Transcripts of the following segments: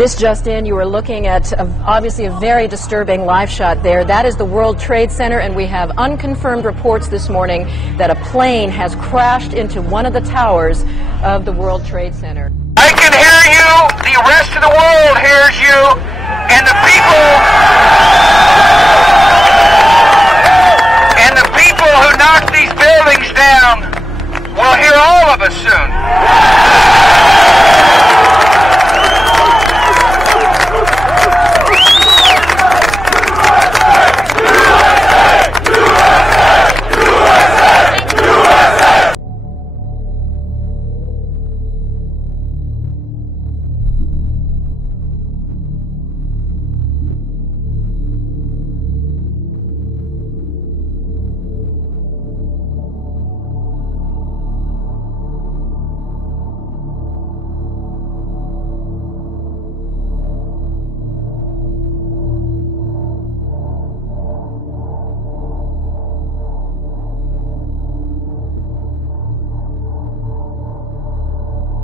This just in, you are looking at obviously a very disturbing live shot there. That is the World Trade Center, and we have unconfirmed reports this morning that a plane has crashed into one of the towers of the World Trade Center. I can hear you, the rest of the world hears you, and the people who knocked these buildings down will hear all of us soon.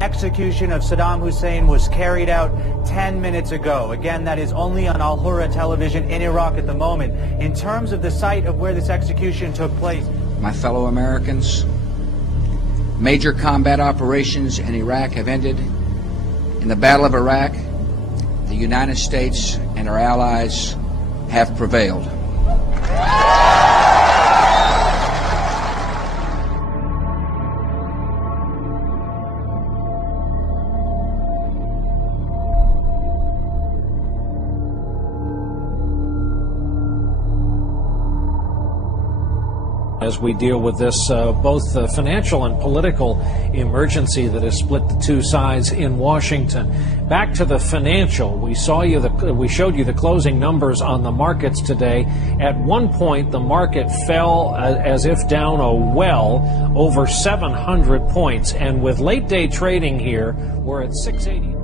Execution of Saddam Hussein was carried out 10 minutes ago. Again, that is only on Al Hurra television in Iraq at the moment. In terms of the site of where this execution took place, my fellow Americans, major combat operations in Iraq have ended. In the Battle of Iraq, the United States and our allies have prevailed. As we deal with this both financial and political emergency that has split the two sides in Washington. Back to the financial, we showed you the closing numbers on the markets today. At one point, the market fell as if down a well, over 700 points, and with late day trading here, we're at 680.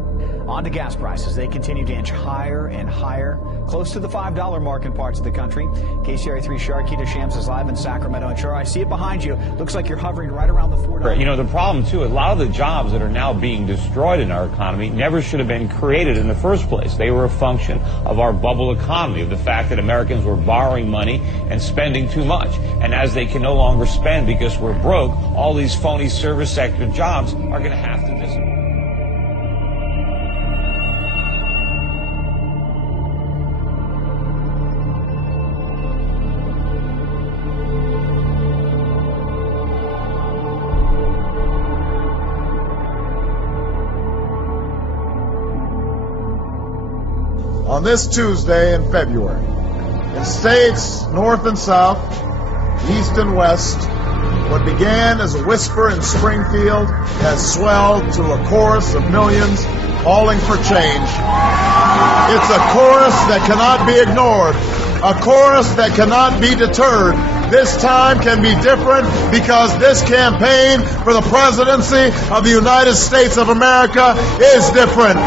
On to gas prices. They continue to inch higher and higher, close to the $5 mark in parts of the country. KCRA3 Sharkita Shams is live in Sacramento. And sure, I see it behind you. Looks like you're hovering right around the $4. You know, the problem, too, a lot of the jobs that are now being destroyed in our economy never should have been created in the first place. They were a function of our bubble economy, of the fact that Americans were borrowing money and spending too much. And as they can no longer spend because we're broke, all these phony service sector jobs are going to have to disappear. On this Tuesday in February, in states north and south, east and west, what began as a whisper in Springfield has swelled to a chorus of millions calling for change. It's a chorus that cannot be ignored, a chorus that cannot be deterred. This time can be different because this campaign for the presidency of the United States of America is different.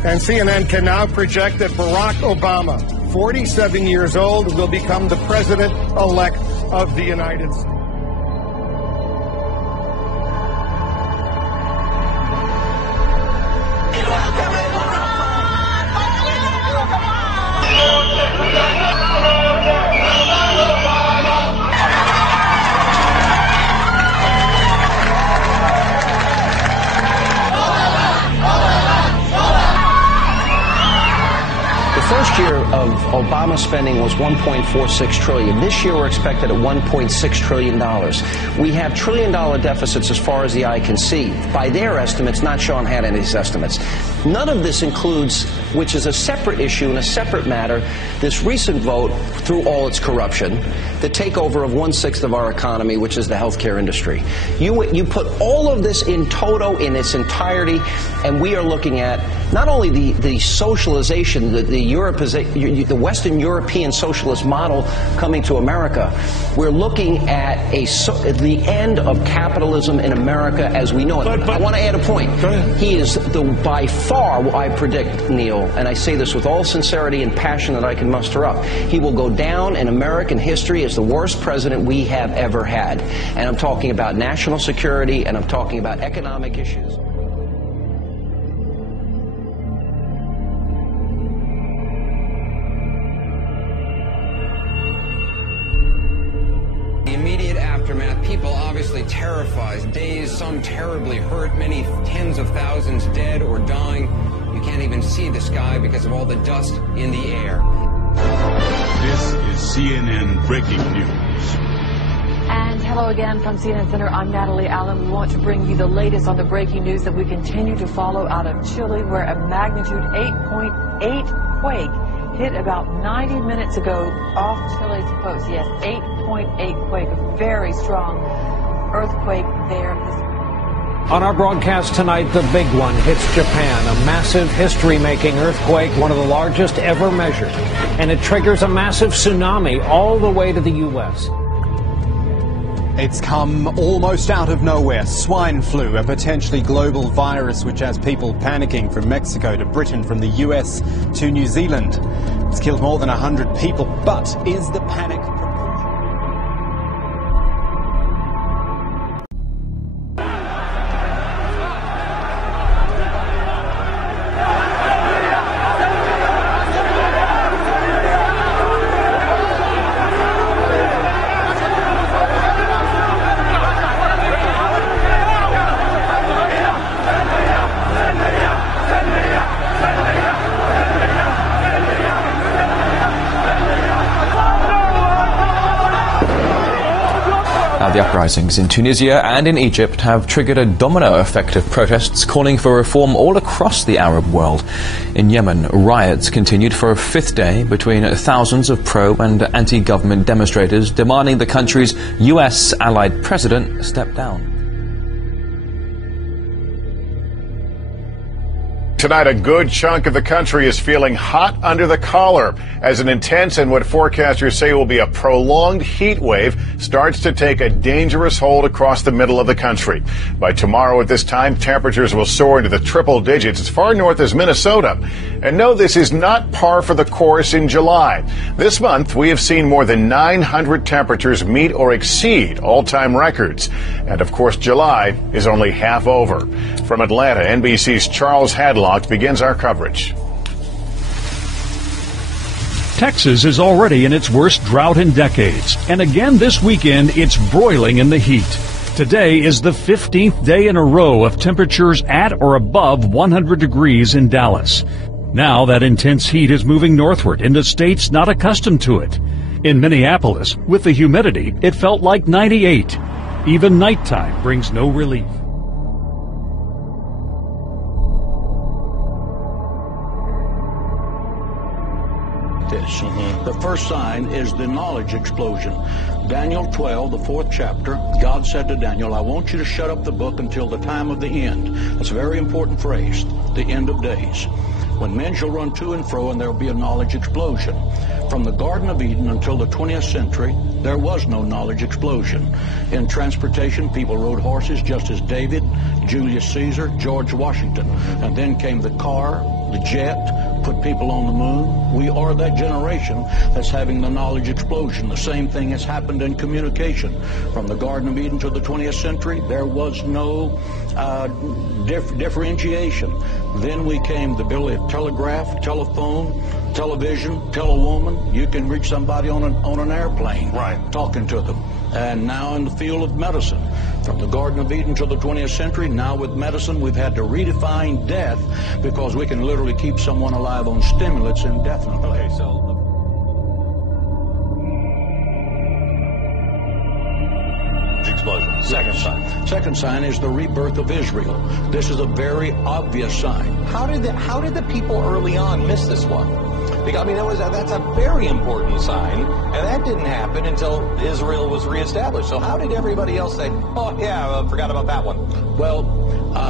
And CNN can now project that Barack Obama, 47 years old, will become the president-elect of the United States. First year of Obama spending was $1.46 trillion. This year we're expected at $1.6 trillion. We have trillion-dollar deficits as far as the eye can see. By their estimates, not Sean Hannity's estimates. None of this includes, which is a separate issue and a separate matter, this recent vote, through all its corruption, the takeover of 1/6 of our economy, which is the healthcare industry. You put all of this in toto, in its entirety, and we are looking at not only the socialization, the Western European socialist model coming to America. We're looking at the end of capitalism in America as we know it. I want to add a point. He is by far, I predict, Neil, and I say this with all sincerity and passion that I can muster up, he will go down in American history as the worst president we have ever had. And I'm talking about national security, and I'm talking about economic issues. The immediate aftermath, people obviously terrified, dazed, some terribly hurt, many tens of thousands dead or dying. You can't even see the sky because of all the dust in the air. This is CNN Breaking News. And hello again from CNN Center. I'm Natalie Allen. We want to bring you the latest on the breaking news that we continue to follow out of Chile, where a magnitude 8.8 quake hit about 90 minutes ago off Chile's coast. Yes, 8.8 quake, a very strong earthquake there. On our broadcast tonight, the big one hits Japan, a massive history-making earthquake, one of the largest ever measured. And it triggers a massive tsunami all the way to the U.S. It's come almost out of nowhere. Swine flu, a potentially global virus which has people panicking from Mexico to Britain, from the US to New Zealand. It's killed more than 100 people, but is the panic The uprisings in Tunisia and in Egypt have triggered a domino effect of protests calling for reform all across the Arab world. In Yemen, riots continued for a fifth day between thousands of pro- and anti-government demonstrators demanding the country's US allied president step down. Tonight, a good chunk of the country is feeling hot under the collar as an intense and what forecasters say will be a prolonged heat wave starts to take a dangerous hold across the middle of the country. By tomorrow at this time, temperatures will soar into the triple digits as far north as Minnesota. And no, this is not par for the course in July. This month, we have seen more than 900 temperatures meet or exceed all-time records. And of course, July is only half over. From Atlanta, NBC's Charles Hadlock begins our coverage. Texas is already in its worst drought in decades, and again this weekend it's broiling in the heat. Today is the 15th day in a row of temperatures at or above 100 degrees in Dallas. Now that intense heat is moving northward into states not accustomed to it. In Minneapolis, with the humidity, it felt like 98. Even nighttime brings no relief. This. The first sign is the knowledge explosion. Daniel 12, the 4th chapter, God said to Daniel, I want you to shut up the book until the time of the end. That's a very important phrase, the end of days. When men shall run to and fro, and there will be a knowledge explosion. From the Garden of Eden until the 20th century, there was no knowledge explosion. In transportation, people rode horses just as David, Julius Caesar, George Washington. And then came the car, the jet, put people on the moon. We are that generation that's having the knowledge explosion. The same thing has happened in communication. From the Garden of Eden to the 20th century, there was no differentiation. Then we came the ability of telegraph, telephone, television, telewoman. You can reach somebody on an airplane, right, talking to them. And now in the field of medicine, from the Garden of Eden to the 20th century, now with medicine, we've had to redefine death because we can literally keep someone alive on stimulants indefinitely. Okay, so explosions. Second sign. Second sign is the rebirth of Israel. This is a very obvious sign. How did the people early on miss this one? Because, I mean, that's a very important sign, and that didn't happen until Israel was reestablished. So how did everybody else say, oh, yeah, I forgot about that one? Well,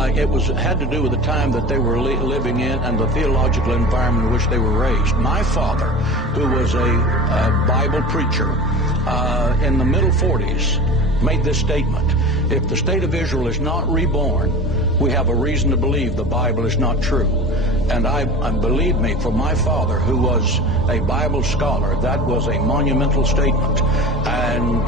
it had to do with the time that they were living in and the theological environment in which they were raised. My father, who was a Bible preacher in the middle 40s, made this statement: if the state of Israel is not reborn, we have a reason to believe the Bible is not true. And believe me, for my father, who was a Bible scholar, that was a monumental statement. And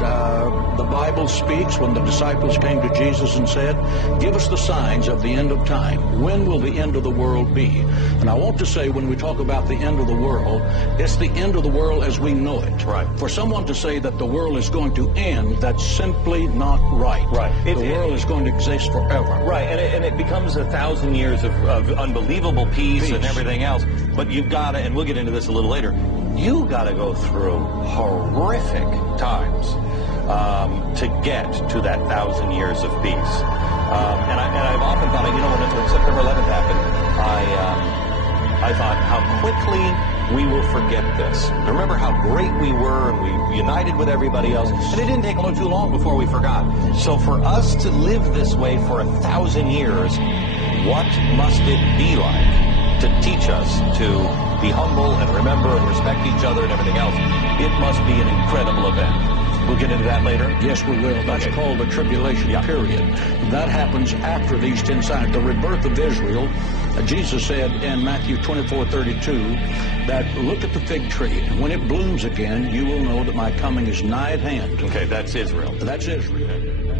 the Bible speaks when the disciples came to Jesus and said, give us the signs of the end of time. When will the end of the world be? And I want to say, when we talk about the end of the world, it's the end of the world as we know it. Right. For someone to say that the world is going to end, that's simply not right. Right. The world is going to exist forever. Right, and it becomes 1,000 years of unbelievable peace and everything else. But you've got to, and we'll get into this a little later, you got to go through horrific times to get to that 1,000 years of peace. And I've often thought, when September 11th happened, I thought how quickly we will forget this. Remember how great we were, and we united with everybody else, and it didn't take too long before we forgot. So for us to live this way for 1,000 years, what must it be like to teach us to be humble and remember and respect each other and everything else? It must be an incredible event. We'll get into that later? Yes, we will. That's called the tribulation period. That happens after these 10 signs. The rebirth of Israel, Jesus said in Matthew 24:32 that look at the fig tree, and when it blooms again, you will know that my coming is nigh at hand. Okay, that's Israel. That's Israel.